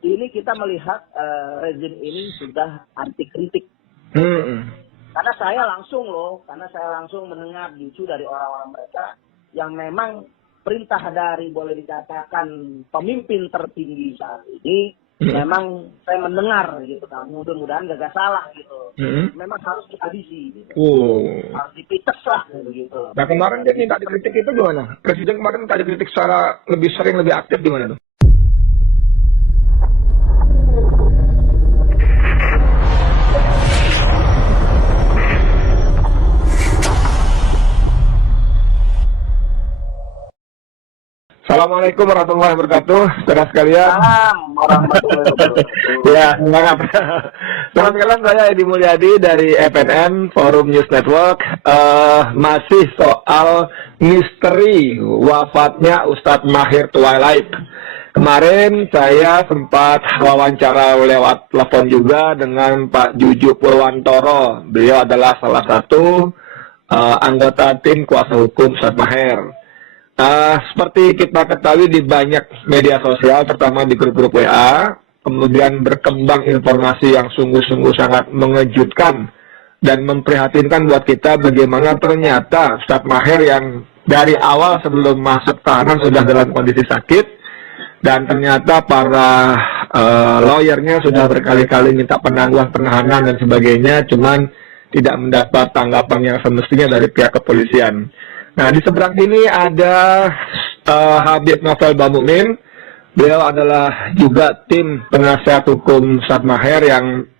ini kita melihat rezim ini sudah anti kritik. Karena saya langsung mendengar justru dari orang-orang mereka yang memang perintah dari boleh dikatakan pemimpin tertinggi saat ini, memang saya mendengar gitu kan, mudah-mudahan gak salah gitu. Memang harus dihabisi gitu. Harus dipites lah gitu. Nah kemarin dia minta dikritik itu gimana? Presiden kemarin minta dikritik secara lebih sering, lebih aktif gimana tuh? Assalamualaikum warahmatullahi wabarakatuh, saudara sekalian. Salam warahmatullahi wabarakatuh. Ya, semangat. Saudara sekalian, saya Edi Mulyadi dari FNN Forum News Network. Masih soal misteri wafatnya Ustadz Mahir Twilight. Kemarin saya sempat wawancara lewat telepon juga dengan Pak Juju Purwantoro. Beliau adalah salah satu anggota tim kuasa hukum Ustadz Mahir. Seperti kita ketahui di banyak media sosial, terutama di grup-grup WA, kemudian berkembang informasi yang sungguh-sungguh sangat mengejutkan dan memprihatinkan buat kita bagaimana ternyata Ustadz Mahir yang dari awal sebelum masuk tahanan sudah dalam kondisi sakit, dan ternyata para lawyernya sudah berkali-kali minta penangguhan penahanan dan sebagainya, cuman tidak mendapat tanggapan yang semestinya dari pihak kepolisian. Nah, di seberang sini ada Habib Novel Bamumin. Beliau adalah juga tim penasihat hukum Ustadz Mahir yang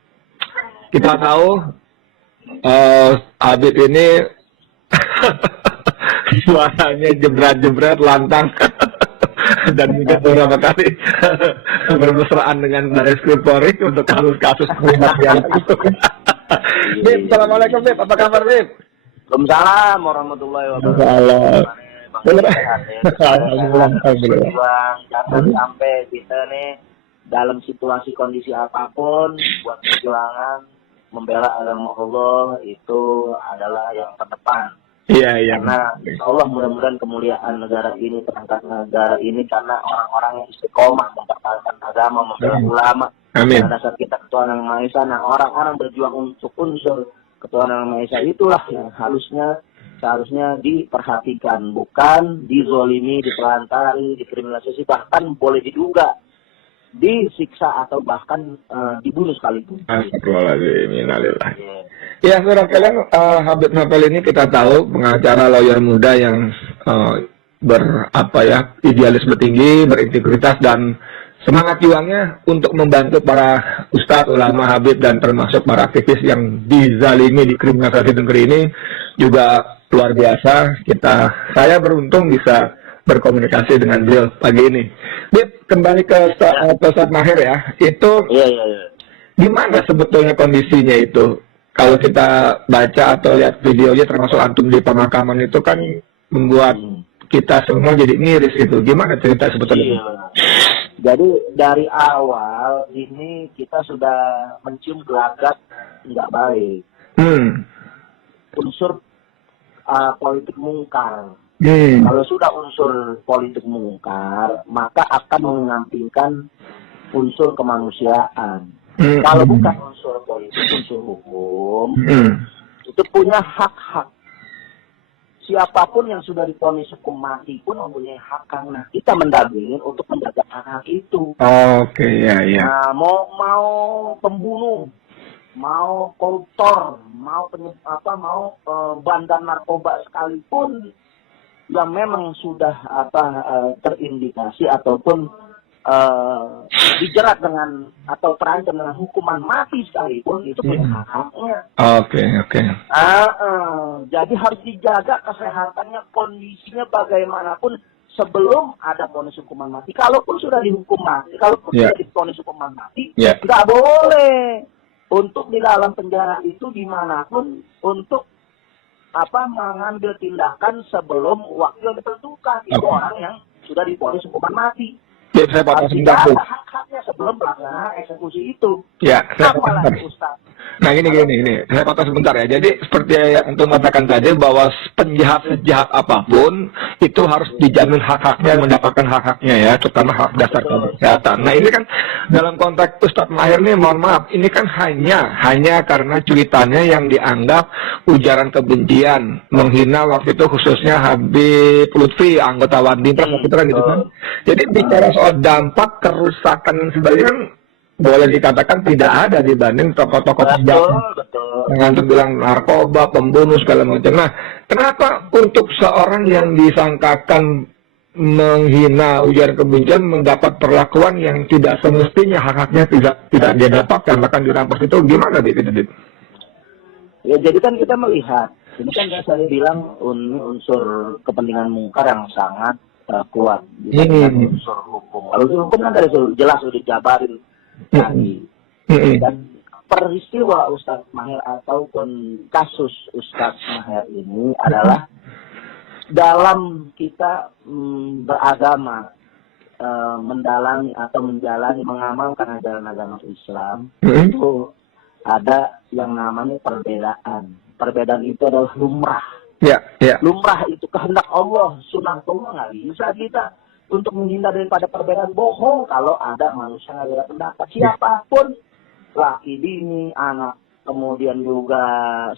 kita tahu Habib ini suaranya jebret-jebret, lantang, dan juga beberapa kali bermesraan dengan Baris Krim Polri untuk kasus-kasus kematian itu. Bib, assalamualaikum Bib, apa kabar Bib? Waalaikumsalam warahmatullahi wabarakatuh. Jangan sampai kita nih dalam situasi kondisi apapun buat perjuangan membela agama Allah itu adalah yang terdepan. Iya. Karena insya Allah mudah-mudahan kemuliaan negara ini, terangkat negara ini karena orang-orang yang istiqomah mempertahankan agama, membela ulama. Amin. Pada dasar kita ketuhanan Yang Maha Esa, nah orang-orang berjuang untuk unsur ketuhanan Yang Maha Esa itulah yang seharusnya diperhatikan, bukan dizolimi, dipelantari, dikriminalisasi, bahkan boleh diduga disiksa atau bahkan dibunuh sekalipun. Astagfirullahaladzim. Ya, saudara kalian, Habib Novel ini kita tahu pengacara lawyer muda yang idealisme tinggi, berintegritas dan semangat juangnya untuk membantu para ustadz, ulama, habib, dan termasuk para aktivis yang dizalimi, dikriminalisasi negeri ini juga luar biasa. Saya beruntung bisa berkomunikasi dengan beliau pagi ini. Bib, kembali ke Ustadz Mahir ya, itu gimana sebetulnya kondisinya itu? Kalau kita baca atau lihat videonya, termasuk antum di pemakaman itu kan membuat kita semua jadi miris gitu. Gimana cerita sebetulnya? Jadi dari awal ini kita sudah mencium gelagat nggak baik. Unsur politik mungkar. Kalau sudah unsur politik mungkar, maka akan mengampingkan unsur kemanusiaan. Kalau bukan unsur politik, unsur hukum, itu punya hak-hak. Siapapun yang sudah divonis hukum mati pun mempunyai hak, karena kita mendampingin untuk menjaga hak itu. Nah, mau pembunuh, mau koruptor, mau bandar narkoba sekalipun yang memang sudah terindikasi ataupun dijerat dengan atau terancam dengan hukuman mati sekalipun, itu punya hak-haknya. Jadi harus dijaga kesehatannya, kondisinya bagaimanapun sebelum ada vonis hukuman mati. Kalaupun sudah dihukum mati, kalaupun sudah divonis hukuman mati, nggak boleh untuk di dalam penjara itu dimanapun untuk mengambil tindakan sebelum waktu yang ditentukan. Itu orang yang sudah divonis hukuman mati. Saya potong sebentar, Bib. Hak-haknya sebelum pelaksanaan eksekusi itu. Ya, Apalagi Ustaz. Nah gini, saya potong sebentar ya. Jadi seperti yang untuk mengatakan tadi bahwa penjahat sejahat apapun itu harus dijamin hak-haknya, mendapatkan hak-haknya ya, terutama hak dasar kesehatan. Nah ini kan dalam konteks Ustadz Mahir nih, mohon maaf, ini kan hanya karena cuitannya yang dianggap ujaran kebencian, menghina waktu itu khususnya Habib Lutfi, anggota Wadimpres waktu itu kan gitu kan. Jadi bicara soal dampak kerusakan sebagainya kan boleh dikatakan tidak ada dibanding tokoh-tokoh penjahat yang bilang narkoba, pembunuh segala macam. Nah, kenapa untuk seorang yang disangkakan menghina ujaran kebencian mendapat perlakuan yang tidak semestinya hak-haknya tidak dia dapatkan, bahkan dirampas itu gimana Dit? Ya jadi kan kita melihat, ini kan saya bilang unsur kepentingan mungkar yang sangat kuat, unsur hukum. Kalau hukum kan dari jelas sudah dijabarin. Dan peristiwa Ustadz Mahir ataupun kasus Ustadz Mahir ini adalah dalam kita beragama, mendalami atau mengamalkan ajaran agama Islam, itu ada yang namanya perbedaan. Perbedaan itu adalah lumrah. Lumrah itu kehendak Allah, sunatullah, nggak bisa kita untuk menghindar daripada perbedaan. Bohong kalau ada manusia yang berbeda pendapat, siapapun, laki bini, anak, kemudian juga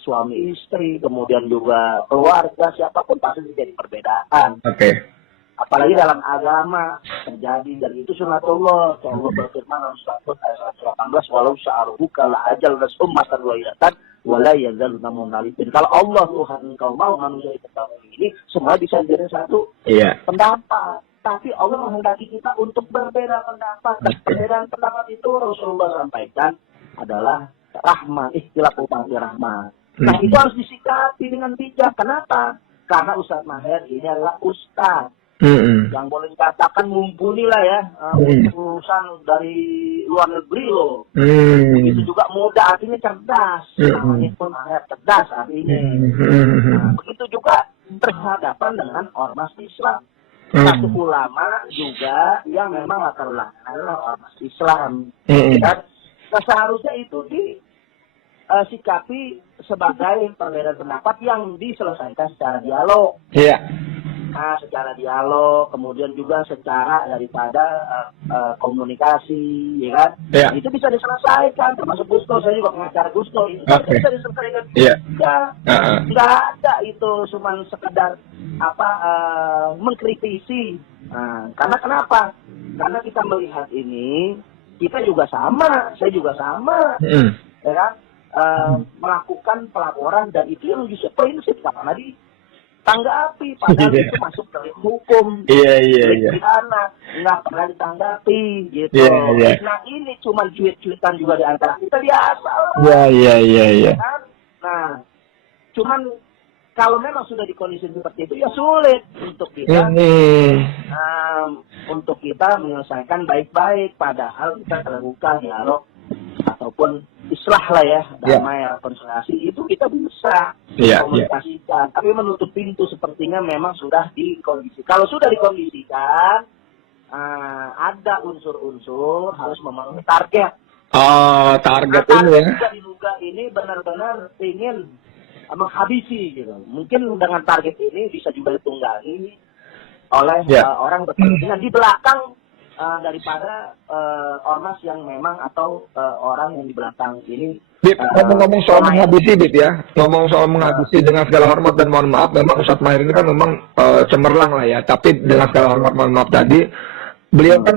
suami istri, kemudian juga keluarga, siapapun pasti terjadi perbedaan. Apalagi dalam agama terjadi, dan itu sunatullah. Allah berfirman dalam surat ayat 18, walau sa'arubuka la ajal ummatan wahidatan wala yazaluna munalifin. Kalau Allah Tuhan engkau mau manusia itu ini semua bisa jadi satu pendapat. Tapi Allah menghendaki kita untuk berbeda pendapat. Dan perbedaan pendapat itu Rasulullah sampaikan adalah rahmat, ikhtilaf ummati rahmat. Nah itu harus disikapi dengan bijak. Kenapa? Karena Ustadz Mahir ini adalah ustadz yang boleh dikatakan mumpuni lah ya, urusan dari luar negeri loh. Begitu juga muda, artinya cerdas. Namanya pun Mahir cerdas artinya. Nah, begitu juga berhadapan dengan ormas Islam. Satu ulama juga yang memang latar belakangnya adalah ormas Islam. Dan seharusnya itu disikapi sebagai perbedaan pendapat yang diselesaikan secara dialog. Nah, secara dialog, kemudian juga secara daripada komunikasi, ya kan? Itu bisa diselesaikan, termasuk Gusto, saya juga pengacara Gusto, itu bisa diselesaikan. Tidak ada itu cuma sekedar mengkritisi. Nah, karena kenapa? Karena kita melihat ini, kita juga sama, saya juga sama, ya kan? Melakukan pelaporan, dan itu yang justru prinsip karena ditanggapi, padahal itu masuk dalam hukum, pidana, nggak pernah ditanggapi, gitu. Nah ini cuma cuit-cuitan juga di antara kita biasa. Kan? Nah, cuman kalau memang sudah di kondisi seperti itu ya sulit untuk kita untuk kita menyelesaikan baik-baik, padahal kita terbuka dialog ataupun islah lah ya, damai rekonsiliasi itu kita bisa komunikasikan. Tapi menutup pintu sepertinya memang sudah dikondisikan. Kalau sudah dikondisikan, ada unsur-unsur harus memenuhi target. Target ini ya. Diduga ini benar-benar ingin menghabisi gitu. Mungkin dengan target ini bisa juga ditunggangi oleh orang berkepentingan di belakang daripada ormas yang memang atau orang yang di belakang ini. Ngomong soal menghabisi, ya. Ngomong soal menghabisi dengan segala hormat dan mohon maaf, memang Ustadz Mahir ini kan memang cemerlang lah ya. Tapi dengan segala hormat mohon maaf tadi, beliau kan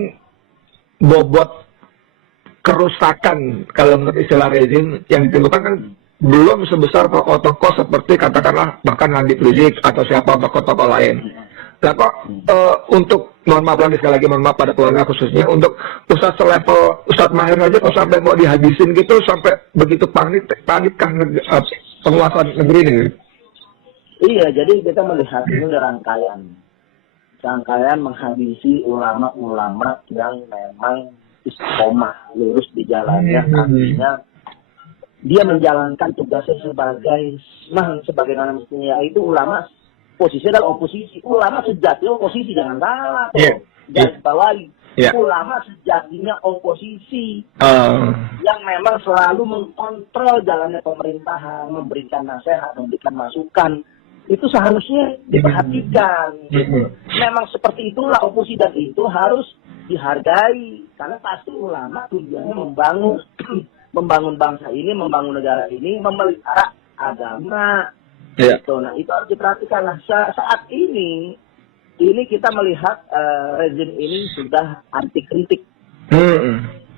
bobot kerusakan kalau menurut istilah rezim yang ditimbulkan kan belum sebesar tokoh-tokoh seperti katakanlah bahkan Nandi Rizik atau siapa tokoh-tokoh lain. Nah kok untuk mohon maaf lagi sekali lagi mohon maaf pada keluarga khususnya untuk Ustadz selevel Ustadz Mahir aja kok sampai mau dihabisin gitu, sampai begitu panik kan penguasaan negeri ini. Iya, jadi kita melihat ini rangkaian menghabisi ulama-ulama yang memang istiqomah lurus di jalannya, artinya dia menjalankan tugasnya sebagai nama mestinya, yaitu ulama posisi adalah oposisi. Ulama sejati oposisi, jangan salah. Jangan bawahi. ulama sejatinya oposisi yang memang selalu mengkontrol jalannya pemerintahan, memberikan nasihat, memberikan masukan. Itu seharusnya diperhatikan. Memang seperti itulah oposisi, dan itu harus dihargai karena pasti ulama tujuannya membangun bangsa ini, membangun negara ini, memelihara agama. Gitu. Nah, itu harus diperhatikan. Nah, saat ini kita melihat rezim ini sudah anti kritik.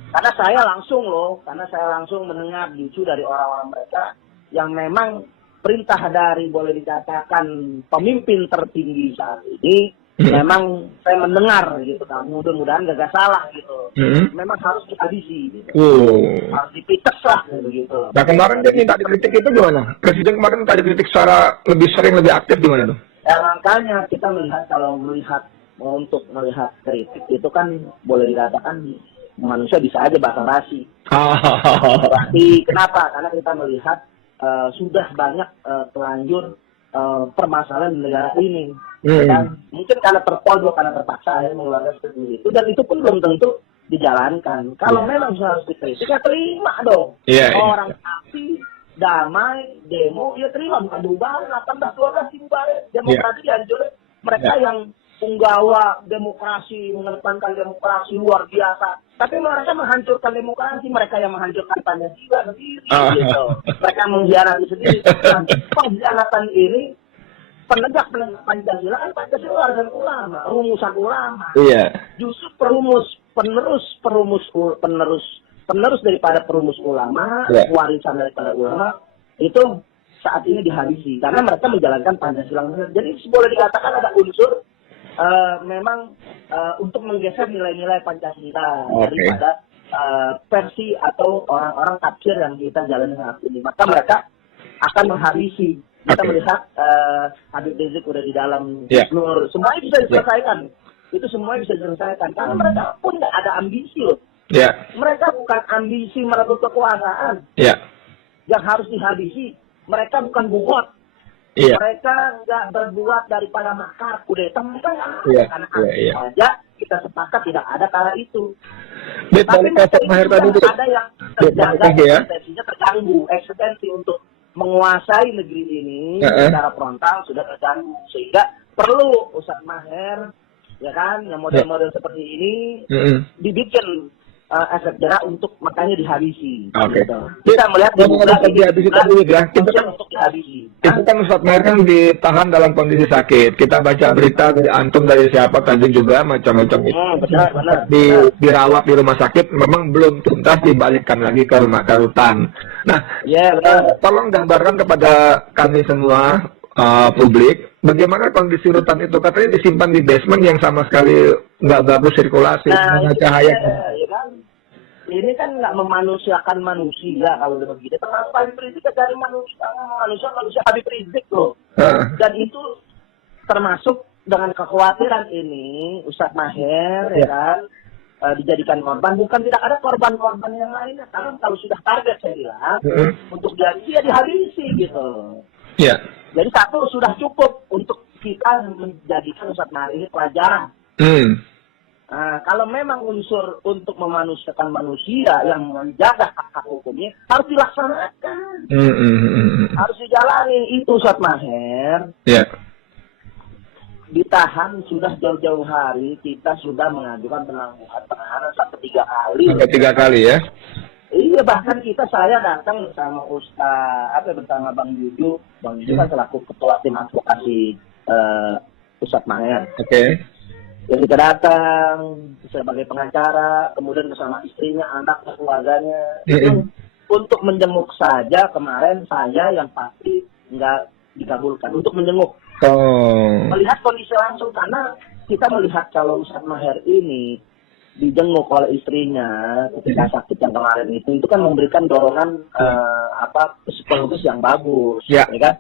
Karena saya langsung mendengar justru dari orang-orang mereka yang memang perintah dari, boleh dikatakan, pemimpin tertinggi saat ini, memang saya mendengar gitu kan, mudah-mudahan gak salah gitu. Memang harus dihabisi gitu. Harus dipites lah gitu. Nah, kemarin dia minta dikritik itu gimana? Presiden kemarin minta dikritik secara lebih sering, lebih aktif gimana tuh? Ya, makanya kita melihat, untuk melihat kritik itu kan boleh dikatakan manusia bisa aja basa-basi. Berarti kenapa? Karena kita melihat sudah banyak terlanjur permasalahan di negara ini. Dan mungkin karena terpojok, karena terpaksa mengeluarkan seperti itu, dan itu pun belum tentu dijalankan. Kalau memang harus dikritik, ya terima dong. Orang aksi damai, demo, ya terima, bukan diubah, 18-12 dibubarin, demokrasi dihancurin. Mereka yang penggawa demokrasi, mengedepankan demokrasi luar biasa, tapi mereka menghancurkan demokrasi, mereka yang menghancurkan Pancasila sendiri, gitu. Mereka mengkhianati sendiri. Nah, pengkhianatan ini, penegak Pancasila kan Pancasila warisan ulama, rumusan ulama. Justru penerus daripada perumus ulama, warisan daripada ulama, itu saat ini dihabisi karena mereka menjalankan Pancasila. Jadi boleh dikatakan ada unsur memang untuk menggeser nilai-nilai Pancasila daripada versi atau orang-orang tafsir yang kita jalani saat ini. Maka mereka akan menghabisi. Kita melihat Habib Rizik udah di dalam Nur, semuanya bisa diselesaikan. Itu semuanya bisa diselesaikan karena mereka pun nggak ada ambisi loh. Mereka bukan ambisi merebut kekuasaan yang harus dihabisi. Mereka bukan bobot. Mereka nggak berbuat daripada makar kudeta. Mereka nggak karena saja kita sepakat tidak ada kala itu. Tapi mereka itu ada yang terjaga, eksistensinya terganggu, eksistensi untuk menguasai negeri ini secara frontal sudah terganggu, sehingga perlu Ustadz Maher, ya kan, yang model-model seperti ini dibikin efek jerak untuk makanya dihabisi. Gitu. Kita melihat dihabisi dulu ya. Untuk dihabisi. Itu kan Ustadz Maher kan ditahan dalam kondisi sakit. Kita baca berita dari antum dari siapa tadi juga macam-macam itu. Dirawat di rumah sakit, memang belum tuntas dibalikkan lagi ke rumah rutan. Nah, tolong gambarkan kepada kami semua publik, bagaimana kondisi rutan itu? Katanya disimpan di basement yang sama sekali nggak bagus sirkulasi, cahaya. Ini kan nggak memanusiakan manusia kalau begitu. Termasuk Habib Rizik dari manusia Habib Rizik loh. Dan itu termasuk dengan kekhawatiran ini Ustadz Maher ya kan dijadikan korban. Bukan tidak ada korban-korban yang lainnya. Karena kalau sudah target saya bilang untuk dia dihabisi gitu. Jadi satu sudah cukup untuk kita menjadikan Ustadz Maher ini pelajaran. Nah, kalau memang unsur untuk memanusiakan manusia yang menjaga hak-hak hukumnya harus dilaksanakan, harus dijalani. Itu Ustadz Maher ditahan sudah jauh-jauh hari, kita sudah mengajukan penahanan sampai 3 kali. Sampai 3 kali ya? Iya, bahkan saya datang bersama bersama Bang Yuju. Bang Yuju kan selaku ketua tim advokasi Ustadz Maher. Yang kita datang sebagai pengacara, kemudian bersama istrinya, anaknya, keluarganya, itu untuk menjenguk saja. Kemarin saya yang pasti nggak dikabulkan untuk menjenguk, melihat kondisi langsung, karena kita melihat kalau Ustadz Maher ini dijenguk oleh istrinya ketika sakit yang kemarin itu kan memberikan dorongan psikologis yang bagus, ya kan?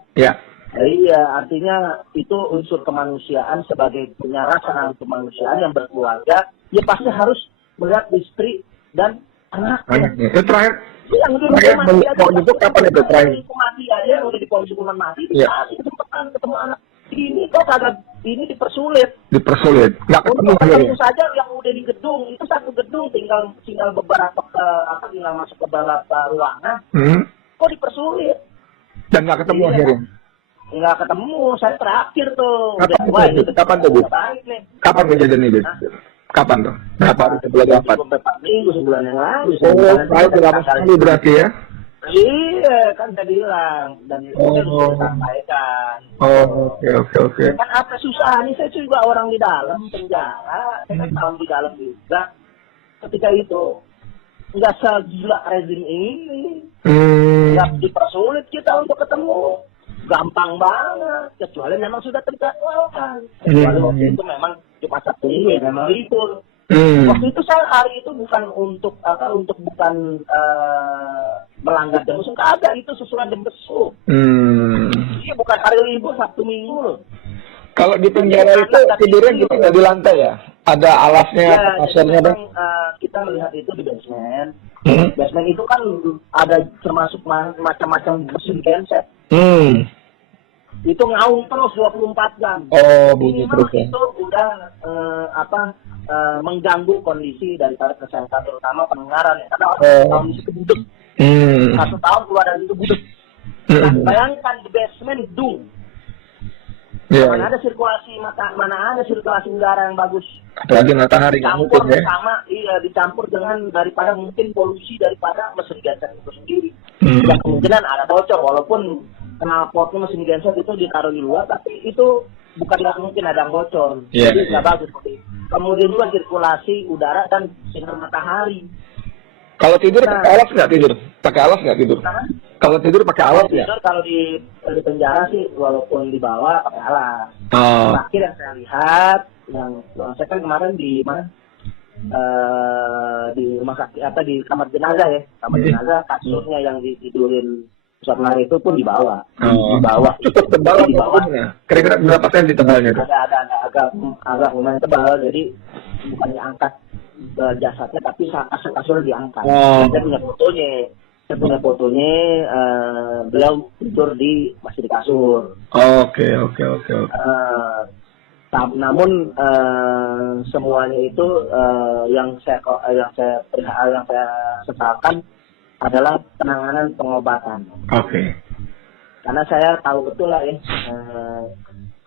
Iya, artinya itu unsur kemanusiaan sebagai punya rasa kemanusiaan yang berkeluarga, ya pasti harus melihat istri dan anaknya. Itu terakhir. Yang udah kapan itu terakhir? Kematian ya, udah diponis hukuman mati, dikasih kesempatan ketemu anak, gini kok kagak ini dipersulit. Nggak ketemu Ketemu saja yang udah di gedung, itu satu gedung tinggal beberapa tinggal masuk ke beberapa ruangan. Kok dipersulit? Dan nggak ketemu akhirnya. Nggak ketemu, saya terakhir tuh. Kapan tuh, Bu? Kapan kejadian ini, Bu? Kapan tuh? Berapa hari sebelum dapat? 4 minggu, sebulan yang lalu. Baik, lama sekali berarti ya? Iya, kan saya bilang. Dan itu sudah disampaikan. Oke. Kan apa susah nih, saya juga orang di dalam penjara. Saya kan tahun di dalam juga. Ketika itu, nggak segila rezim ini. Nggak dipersulit kita untuk ketemu. Gampang banget, kecuali memang sudah terjadwalkan. Kecuali waktu itu memang cuma Sabtu ini, memang libur. Waktu itu saya hari itu bukan untuk bukan melanggar jam besuk, ada itu sesuai jam besuk. Iya, bukan hari libur, Sabtu Minggu. Kalau di penjara itu tidurnya gitu nggak di lantai ya? Ada alasnya, kasurnya dong? Kita melihat itu di basement. Basement itu kan ada termasuk macam-macam mesin genset. Itu ngaung terus 24 jam. Bunyi terus ya. Itu udah mengganggu kondisi daripada kesehatan, terutama pendengaran ya. Karena orang tahun itu budek. 1 tahun keluar dari itu budek. Nah, bayangkan di basement dung. Mana ada sirkulasi mana ada sirkulasi udara yang bagus. Apalagi matahari dicampur dicampur dengan daripada mungkin polusi daripada mesin genset itu sendiri. Ya, kemungkinan ada bocor, walaupun knalpotnya mesin genset itu ditaruh di luar, tapi itu bukan mungkin ada yang bocor. Jadi nggak bagus. Kemudian juga sirkulasi udara dan sinar matahari. Kalau tidur pakai alas nggak tidur? Pakai alas nggak tidur? Kalau tidur pakai alas ya? Kalau di penjara sih, walaupun di bawah pakai alas. Terakhir yang saya lihat, yang saya kan kemarin di mana? Di rumah sakit di kamar jenazah ya. Kamar jenazah, kasurnya yang ditidurin Ustaz Mahir itu pun di bawah. Di bawah. Cukup tebal di bawahnya. Kira-kira berapa senti tebalnya? Ada agak lumayan tebal, jadi bukan diangkat jasadnya, tapi kasur diangkat. Saya punya fotonya. Beliau tidur masih di kasur. Oke. Namun semuanya itu yang saya sesalkan adalah penanganan pengobatan. Karena saya tahu betul lah ya,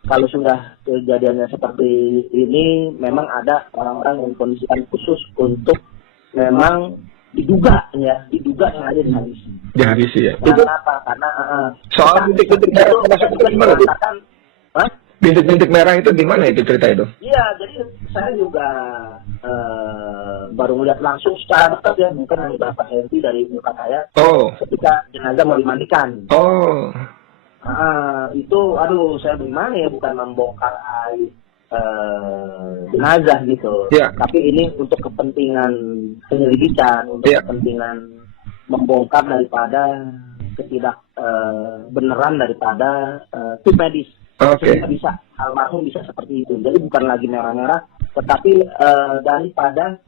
kalau sudah kejadiannya seperti ini, memang ada orang-orang yang kondisikan khusus untuk memang diduga sengaja dihabisi. Dihabisi ya. Kenapa? Karena soal bintik-bintik merah masuk ke mana tuh? Bintik-bintik merah itu di mana itu cerita itu? Iya, jadi saya juga baru melihat langsung secara dekat ya, mungkin hanya beberapa senti dari muka saya. Ketika jenazah mau dimandikan. Itu, saya bagaimana ya, bukan membongkar aib jenazah gitu. Tapi ini untuk kepentingan penyelidikan, untuk kepentingan membongkar daripada ketidakbenaran daripada tim medis. Bisa almarhum bisa seperti itu. Jadi bukan lagi merah-merah, tetapi daripada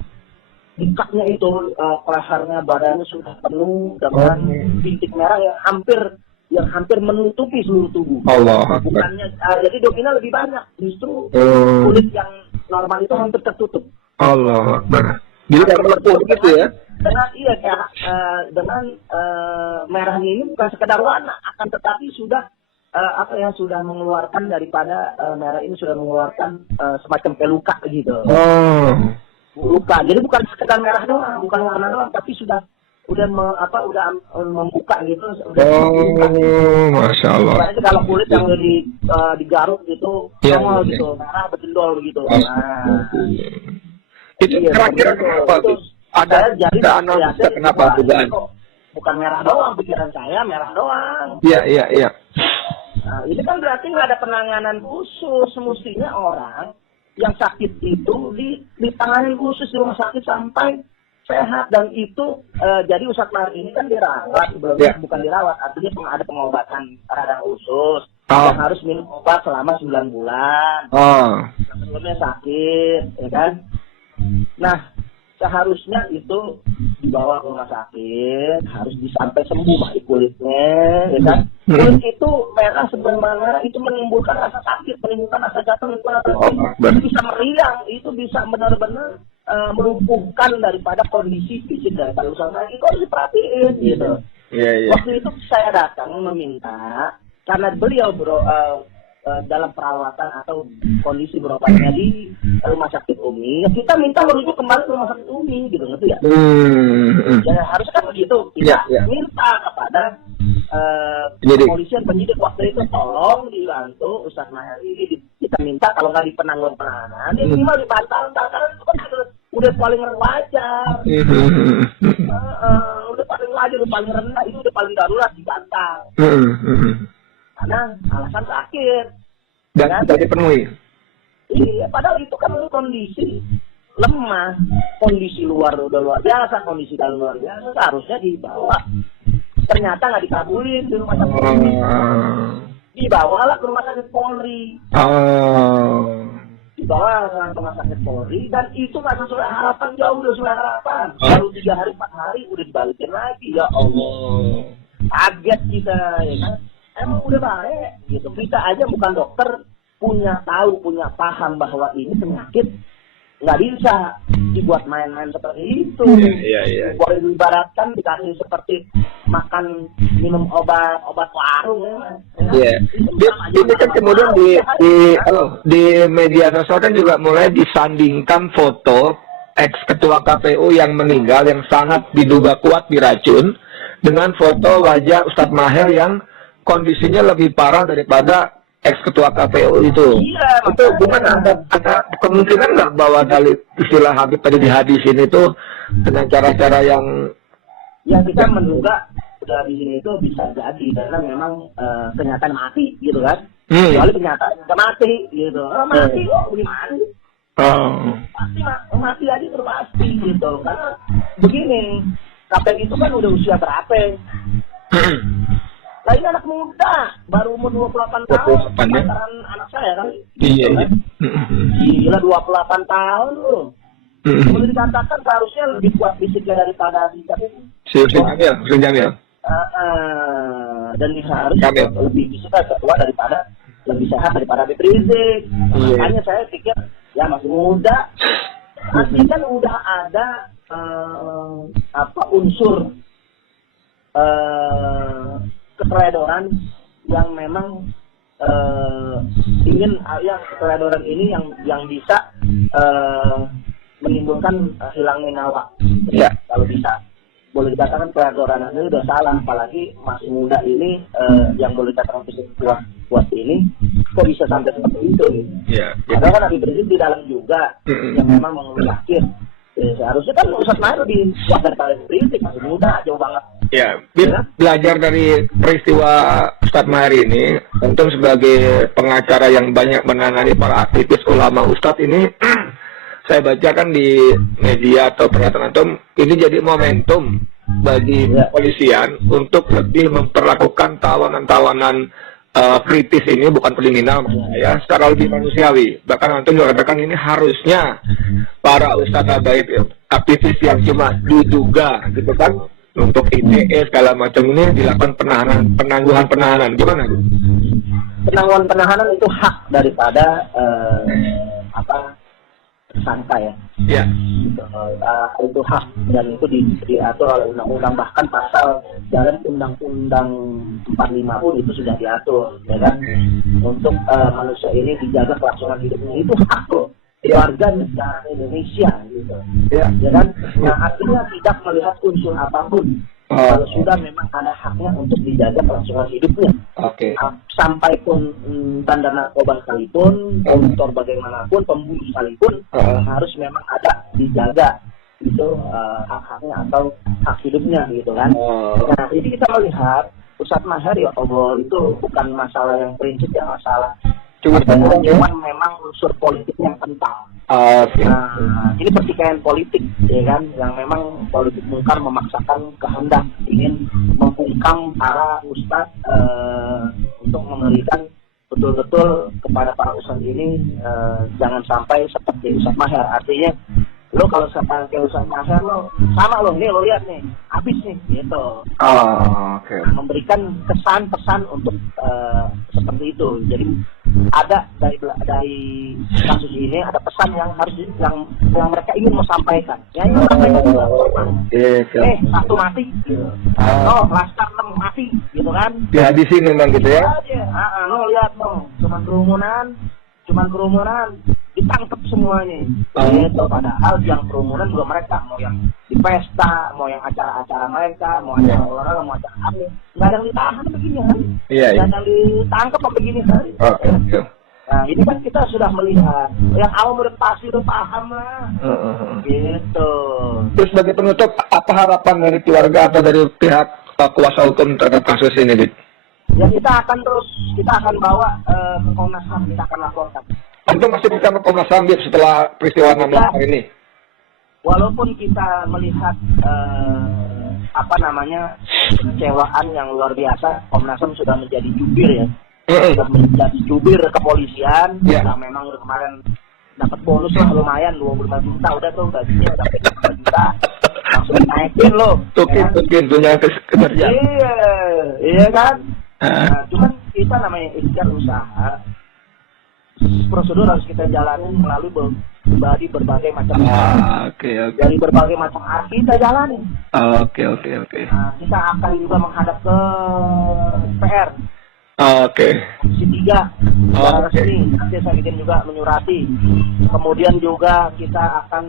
ikatnya itu lehernya, badannya sudah penuh dengan bintik merah yang hampir menutupi seluruh tubuh. Bukannya jadi dominan lebih banyak, justru kulit yang normal itu hampir tertutup. Allah Akbar. Jadi kayak melepuh gitu ya? Dengan merahnya ini bukan sekedar warna, akan tetapi sudah sudah mengeluarkan daripada merah ini sudah mengeluarkan semacam peluka gitu. Luka. Jadi bukan sekedar merah doang, bukan warna doang, tapi udah membuka gitu. Masya Allah. Jadi kalau kulit yang digaruk gitu, nongol gitu, merah berjendol begitu. Itu kira-kira kenapa tuh? Ada analisa kenapa dugaan? Bukan merah doang, pikiran saya merah doang. Iya. Nah, ini kan berarti nggak ada penanganan khusus. Semestinya orang yang sakit itu ditangani khusus di rumah sakit sampai sehat, dan itu jadi Ustaz Mahir ini kan dirawat sebelumnya, bukan dirawat, artinya ada pengobatan radang khusus yang harus minum obat selama 9 bulan. Sebelumnya sakit, ya kan? Nah, seharusnya itu dibawa ke rumah sakit, harus sampai sembuh mati kulitnya, ya kan? Kulit itu merah sebenarnya itu menimbulkan rasa sakit, menimbulkan rasa jatuh, itu bisa meriang, itu bisa benar-benar melumpuhkan daripada kondisi fisik daripada usaha itu harus diperhatiin, gitu. Waktu itu saya datang meminta karena beliau dalam perawatan atau kondisi berobatnya di rumah sakit Umi, kita minta merujuk kembali ke rumah sakit Umi, gitu, ngerti ya? Ya harusnya kan begitu. Kita minta kepada kepolisian penyidik waktu itu tolong dibantu Ustaz Maher ini, kita minta kalau nggak di penangguhan penahanan, dia minimal dibantal, karena itu kan udah paling wajar, udah paling wajar, udah paling rendah, itu udah paling darurat dibantal. Karena alasan sakit dan tidak dipenuhi. Iya, padahal itu kan kondisi lemah, kondisi luar udah luar biasa, kondisi dalam luar biasa, seharusnya dibawa. Ternyata nggak dikabulin di rumah sakit Polri. Dibawalah ke rumah sakit Polri. Dibawa ke rumah sakit Polri dan itu nggak sesuai harapan, jauh udah sesuai harapan. Baru 3 hari 4 hari udah dibalikin lagi, ya Allah. Kaget kita, ya kan? Emang udah baik gitu, kita aja bukan dokter punya paham bahwa ini penyakit nggak bisa dibuat main-main seperti itu. Boleh diibaratkan dikasih seperti makan minum obat warung ya. Ini kan kemudian di media sosial kan juga mulai disandingkan foto ex ketua KPU yang meninggal yang sangat diduga kuat diracun dengan foto wajah Ustadz Maher yang kondisinya lebih parah daripada ex ketua KPU itu. Itu gimana? Ada kemungkinan nggak bahwa dari istilah Habib tadi di hadis ini itu dengan cara-cara yang kita menduga dari sini itu bisa jadi karena memang kenyataan mati gitu kan. Kecuali kenyataan nggak mati gitu. Mati kok gimana? Pasti mati aja terus pasti gitu. Karena begini, KPU itu kan udah usia berapa? Lah ini anak muda, baru umur 28 tahun, pacaran anak saya kan. Iya. Gila 28 tahun loh. Boleh dikatakan seharusnya lebih kuat fisiknya daripada si Jamil. Dan harusnya lebih bisa ketua daripada lebih sehat daripada Habib Rizik. Makanya saya pikir ya masih muda. Pasti kan udah ada unsur keteledoran yang memang keteledoran ini yang bisa menimbulkan hilangnya nyawa. Kalau bisa boleh dikatakan keteledoran ini udah salah, apalagi masih muda ini yang boleh dikatakan fisik kuat ini kok bisa sampai seperti itu. Padahal kan Habib Rizik di dalam juga yang memang mengeluh sakit. Seharusnya kan Ustadz Maher lebih kuat daripada Habib Rizik, masih muda, jauh banget. Belajar dari peristiwa Ustadz Maher ini, tentu sebagai pengacara yang banyak menangani para aktivis ulama Ustadz ini, saya bacakan di media atau pernyataan ini jadi momentum bagi kepolisian untuk lebih memperlakukan tawanan-tawanan kritis ini, bukan kriminal ya, secara lebih manusiawi. Bahkan Antum mengatakan ini harusnya para ustadz habaib aktivis yang cuma diduga gitu kan untuk ITE segala macam ini dilakukan penangguhan penahanan. Gimana Bu? Penangguhan penahanan itu hak daripada tersangka ya. Itu hak dan itu diatur oleh undang-undang, bahkan pasal dalam undang-undang 45 pun itu sudah diatur ya kan, untuk manusia ini dijaga kelangsungan hidupnya, itu hak loh warga negara Indonesia gitu ya kan. Nah artinya tidak melihat unsur apapun, kalau sudah memang ada haknya untuk dijaga kelangsungan hidupnya. Sampai pun bandar narkoba sekalipun, koruptor bagaimanapun, pembunuh sekalipun, harus memang ada dijaga itu hak-haknya atau hak hidupnya gitu kan. Nah jadi kita melihat Ustadz Maher ya Allah itu bukan masalah yang prinsip, ya masalah cuma memang unsur politik yang kental. Ini pertikaian politik ya kan, yang memang politik mungkar memaksakan kehendak ingin membungkam para ustadz untuk mengerikan betul-betul kepada para ustadz ini jangan sampai seperti Ustadz Maher. Artinya lo kalau pakai Ustadz Maher lo sama lo, nih lo lihat nih habis nih gitu. Oke. Memberikan kesan pesan untuk seperti itu. Jadi ada dari kasus ini ada pesan yang harus yang mereka ingin mau sampaikan. Ya ini mereka juga satu mati, laskar 6 mati, gitu kan? Dihadisin memang gitu ya? Lo lihat lo, cuman kerumunan ditangkap semuanya. Itu padahal yang kerumunan juga mereka, mau yang di pesta, mau yang acara-acara mereka, mau acara olahraga, mau acara apa, nggak ada yang ditahan begini kan? Nggak ada yang ditangkap begini kan? Nah ini kan kita sudah melihat, yang awam udah pasti udah paham lah, gitu. Terus sebagai penutup, apa harapan dari keluarga atau dari pihak kuasa hukum terhadap kasus ini, Dit? Ya kita akan bawa ke Komnas HAM, kita akan laporkan. Itu masih bisa ke Komnas HAM setelah peristiwa 6 November ini? Walaupun kita melihat kecewaan yang luar biasa, Komnas HAM sudah menjadi jubir ya. Sudah menjadi jubir kepolisian, yang memang kemarin dapat bonus lah lumayan 25 juta, udah tuh gajinya sampai 25 juta, langsung naikin loh. Tukin punya kerja. Iya kan. Nah, cuman kita namanya ikhtiar usaha, prosedur harus kita jalanin melalui berbagai macam dari berbagai macam arti kita jalani. Oke. Nah, kita akan juga menghadap ke PR. Komisi 3 resmi, nanti saya bikin juga menyurati. Kemudian juga kita akan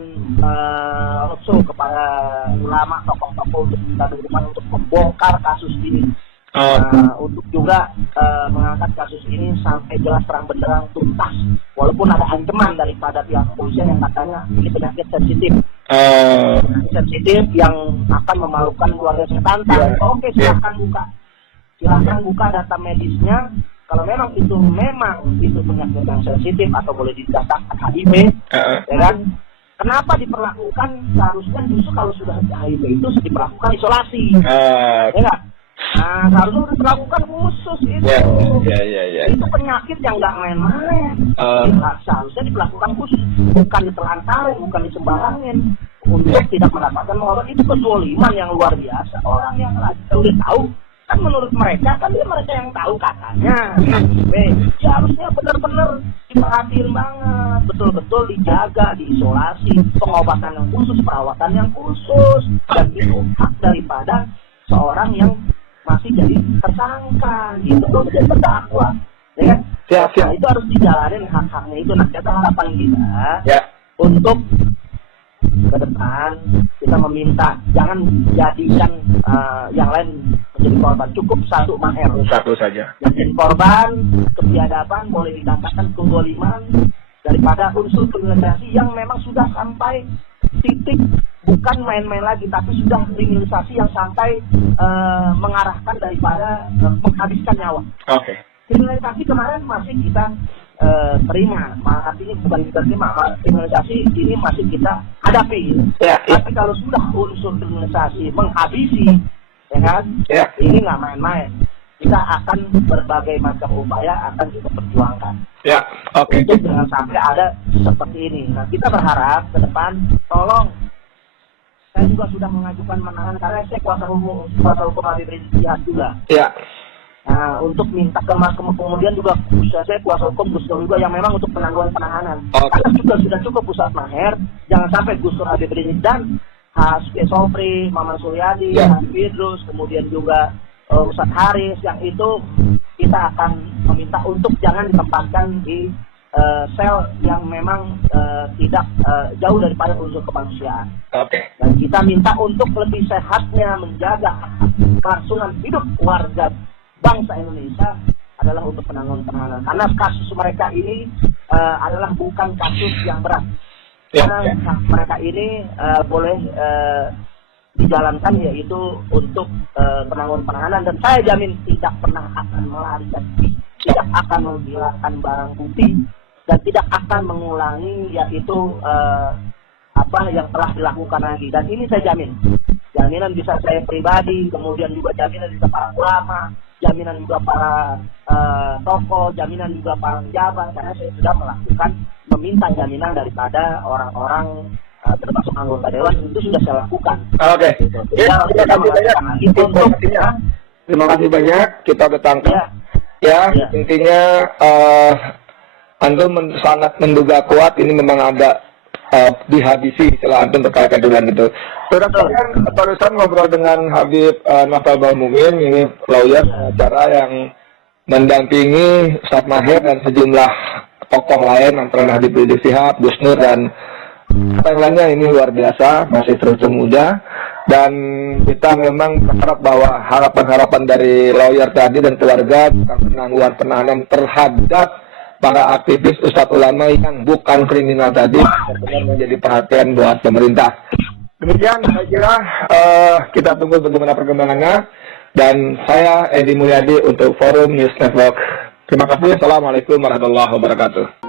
roadshow kepada ulama, tokoh-tokoh untuk minta dukungan untuk membongkar kasus ini. Untuk juga mengangkat kasus ini sampai jelas terang benderang tuntas, walaupun ada ancaman daripada pihak kepolisian yang katanya ini penyakit sensitif, yang akan memalukan keluarga saya. Oke, silahkan buka data medisnya. Kalau memang itu penyakit yang sensitif atau boleh didasarkan HIV, ya kan? Kenapa diperlakukan seharusnya justru kalau sudah HIV itu diperlakukan isolasi, ya kan? Nah, harusnya diperlakukan khusus itu. Itu penyakit yang nggak main-main. Seharusnya diperlakukan khusus, bukan ditelantarin, bukan disembarangin untuk tidak mendapatkan obat. Itu kezaliman yang luar biasa. Orang yang udah tahu, kan menurut mereka kan mereka yang tahu katanya. Ya harusnya benar-benar diperhatiin banget, betul-betul dijaga, diisolasi, pengobatan yang khusus, perawatan yang khusus, dan itu hak daripada seorang yang masih jadi tersangka, gitu, jadi terdakwa, ya kan? Nah, itu harus dijalanin hak-haknya itu. Nah, kita harapan kita untuk ke depan kita meminta jangan jadikan yang lain menjadi korban, cukup satu Maher, satu saja. Jadi korban kebiadaban, boleh dikatakan kezaliman daripada unsur kriminalisasi yang memang sudah sampai titik, bukan main-main lagi, tapi sudah kriminalisasi yang sampai mengarahkan daripada menghabiskan nyawa. Kriminalisasi kemarin masih kita terima, artinya bukan kita terima, kriminalisasi ini masih kita hadapi. Tapi kalau sudah unsur kriminalisasi menghabisi, ya kan, ini nggak main-main. Kita akan berbagai macam upaya akan kita perjuangkan. Untuk jangan sampai ada seperti ini. Nah, kita berharap ke depan, tolong. Saya juga sudah mengajukan menahan karena saya kuasa hukum Habib Rizik Syihab juga. Nah, untuk minta kemudian juga saya kuasa hukum Gus Dur juga yang memang untuk penangguhan penahanan. Karena juga sudah cukup Ustadz Maher, jangan sampai Gus Dur Habib Rizik dan Hasbi Sopri, Maman Suryadi, Habib Idrus, kemudian juga Ustadz Haris, yang itu kita akan meminta untuk jangan ditempatkan di sel yang memang tidak jauh daripada unsur kemanusiaan. Dan kita minta untuk lebih sehatnya menjaga kelangsungan hidup warga bangsa Indonesia adalah untuk penangguhan penahanan. Karena kasus mereka ini adalah bukan kasus yang berat. Karena mereka ini boleh dijalankan yaitu untuk penangguhan penahanan, dan saya jamin tidak pernah akan melarikan diri, tidak akan menghilangkan barang bukti, dan tidak akan mengulangi yaitu apa yang telah dilakukan lagi. Dan ini saya jamin, jaminan bisa saya pribadi, kemudian juga jaminan bisa para ulama, jaminan juga para tokoh, jaminan juga para pejabat, karena saya sudah meminta jaminan daripada orang-orang termasuk anggota dewan itu sudah saya lakukan. Oke. Ya, terima kasih banyak informasinya. Terima kasih banyak. Kita udah tangkap. Ya, intinya Antum sangat menduga kuat ini memang ada dihabisi setelah Antum berkaitan dengan itu. Saudara barusan ngobrol dengan Habib Novel Balmumin, ini lawyer acara yang mendampingi Ustadz Mahir dan sejumlah tokoh lain yang pernah dipilih Syihab, Gus Nur dan yang lainnya. Ini luar biasa, masih terus muda, dan kita memang berharap bahwa harapan-harapan dari lawyer tadi dan keluarga tentang penangguhan penahanan terhadap para aktivis ustadz ulama yang bukan kriminal tadi benar menjadi perhatian buat pemerintah. Demikian saya kira kita tunggu bagaimana perkembangannya, dan saya Edi Mulyadi untuk Forum News Network. Terima kasih. Assalamualaikum warahmatullahi wabarakatuh.